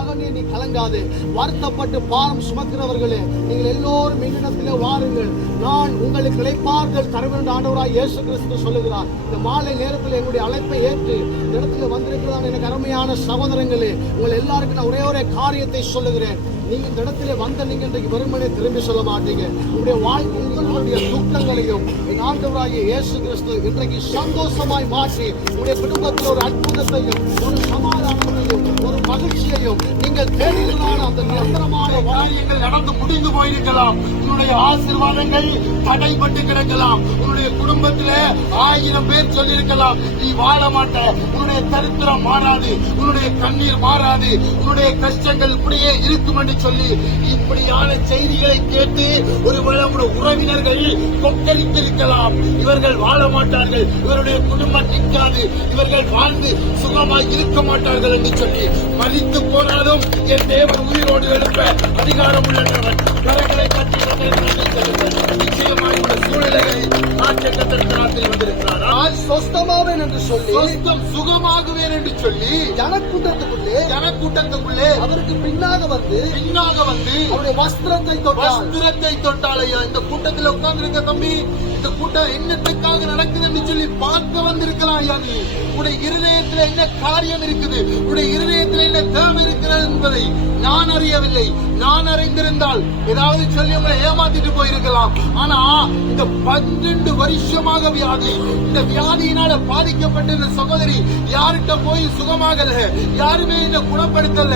மகனே நீ கலங்காதே. வருத்தப்பட்டு பாரம் சுமக்கிறவர்களே, நீங்கள் எல்லோரும் என்னிடத்திலே வாருங்கள், நான் உங்களுக்கு இளைப்பாறுதல் தர வேண்டும் ஆண்டவராய் இயேசு கிறிஸ்து சொல்லுகிறார். இந்த மாலை நேரத்தில் எங்களுடைய அழைப்பை ஏற்று இந்த இடத்துல வந்திருக்கிறதான எனக்கு அருமையான சகோதரங்களே, உங்கள் எல்லாருக்கும் நான் ஒரே காரியத்தை சொல்லுகிறேன். நீங்க இந்த இடத்துல வந்த நீங்க இன்றைக்கு வெறுமனே திரும்பி சொல்ல மாட்டீங்க. உங்களுடைய வாழ்க்கை உங்களுடைய துக்கங்களையும் என் ஆண்டவராகிய இயேசு கிறிஸ்து இன்றைக்கு சந்தோஷமாய் மாற்றி உங்களுடைய குடும்பத்தில் ஒரு அற்புதத்தையும் ஒரு சமாதானத்தையும் ஒரு மகிழ்ச்சியையும் நீங்கள் தேடுகிறான அந்த நிரந்தரமான காரியங்கள் நடந்து முடிந்து போயிருக்கலாம். உன்னுடைய ஆசீர்வாதங்கள் தடைப்பட்டு கிடக்கலாம். உன்னுடைய குடும்பத்திலே 1000 பேர் சொல்லியிருக்கலாம், நீ வாழ மாட்ட, உன்னுடைய சரித்திரம் மாறாது, உன்னுடைய கண்ணீர் மாறாது, உன்னுடைய கஷ்டங்கள் இப்படியே இருக்கும் என்று சொல்லி இப்படியான செய்திகளை கேட்டு ஒருவேளை உறவினர்கள் கொக்கரித்திருக்கலாம். இவர்கள் வாழ மாட்டார்கள், இவருடைய குடும்பம் நிற்காது, இவர்கள் வாழ்ந்து சுகமாய் இருக்க மாட்டார்கள் என்று சொல்லி மறித்து போனாலும் என் தேவன் உயிரோடு எழுப்ப அதிகாரம் உள்ளவன். கரங்களை கட்டி நிச்சயமாய் சூழ்நிலைகளை மாற்றத்தில் வந்திருக்கிறார். சொஸ்தமாவேன் என்று சொல்லி சுகமாகுவேன் என்று சொல்லி ஜனக்கூட்டத்துக்குள்ளே அவருக்கு பின்னாக வந்து அவருடைய வஸ்திரத்தை தொட்டால் ஐயா, இந்த கூட்டத்தில் உட்கார்ந்து இருக்க தம்பி, இந்த கூட்டம் என்னத்துக்காக நடக்குது என்று சொல்லி பார்க்க வந்திருக்கலாம் ஐயா. நீ உடைய இருதயத்தில் என்ன காரியம் இருக்குது, உடைய இருதயத்தில் என்ன தேவை இருக்கிறது என்பதை நான் அறியவில்லை. நான் அறிந்திருந்தால் ஏதாவது சொல்லி உங்களை ஏமாத்திட்டு போயிருக்கலாம். ஆனா இந்த 12 வருஷமாக வியாதி, இந்த வியாதியினால பாதிக்கப்பட்ட இந்த சகோதரி யார்கிட்ட போய் சுகமாகல, யாருமே என்ன குணப்படுத்தல.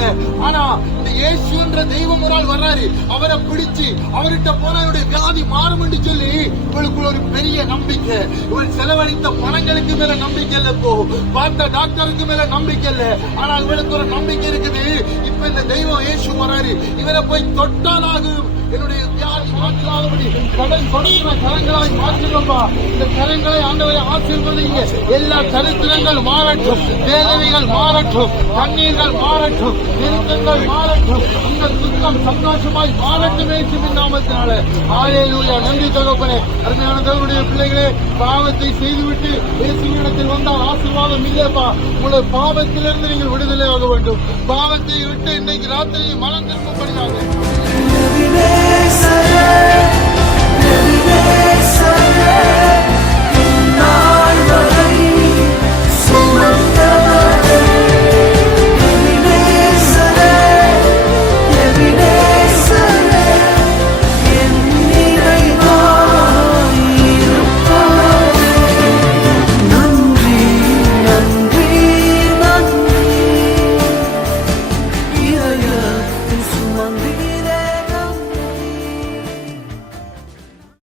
ஆனா இந்த இயேசு என்ற தெய்வம் ஒரு ஆள் வர்றாரு, அவரை பிடிச்சு அவர்கிட்ட போன வியாதி மாறும் என்று சொல்லி இவளுக்குள்ள ஒரு பெரிய நம்பிக்கை. இவள் செலவழித்த பணங்களுக்கு மேல நம்பிக்கை இல்ல, போ பார்த்த டாக்டருக்கு மேல நம்பிக்கை இல்ல, ஆனா இவளுக்கு ஒரு நம்பிக்கை இருக்குது. இப்ப இந்த தெய்வம் இயேசு வர்றாரு, இவரை போய் தொட்டாலாகும் என்னுடைய வியாதி மாற்றாதபடி கடன் கொடுக்கிற கரங்களாய் மாற்றுங்கப்பா. இந்த கரங்களை ஆண்டவரை ஆசீர்வதிங்க. எல்லா சரித்திரங்கள் மாறட்டும், வேதனைகள் மாறட்டும், கண்ணீர்கள் மாறட்டும், நெருக்கங்கள் மாறட்டும், இந்த துக்கம் சந்தோஷமாய் மாறட்டுமே நாமத்தினால. ஹல்லேலூயா. நன்றி தகப்பனே. அருமையான தேவனுடைய பிள்ளைகளே, பாவத்தை செய்துவிட்டு இயேசுவினிடத்தில் வந்தால் ஆசீர்வாதம் இல்லையப்பா. உங்களுடைய பாவத்திலிருந்து நீங்கள் விடுதலை ஆக வேண்டும். பாவத்தை விட்டு இன்னைக்கு ராத்திரி மனம் திரும்பப்படுகிறாங்க.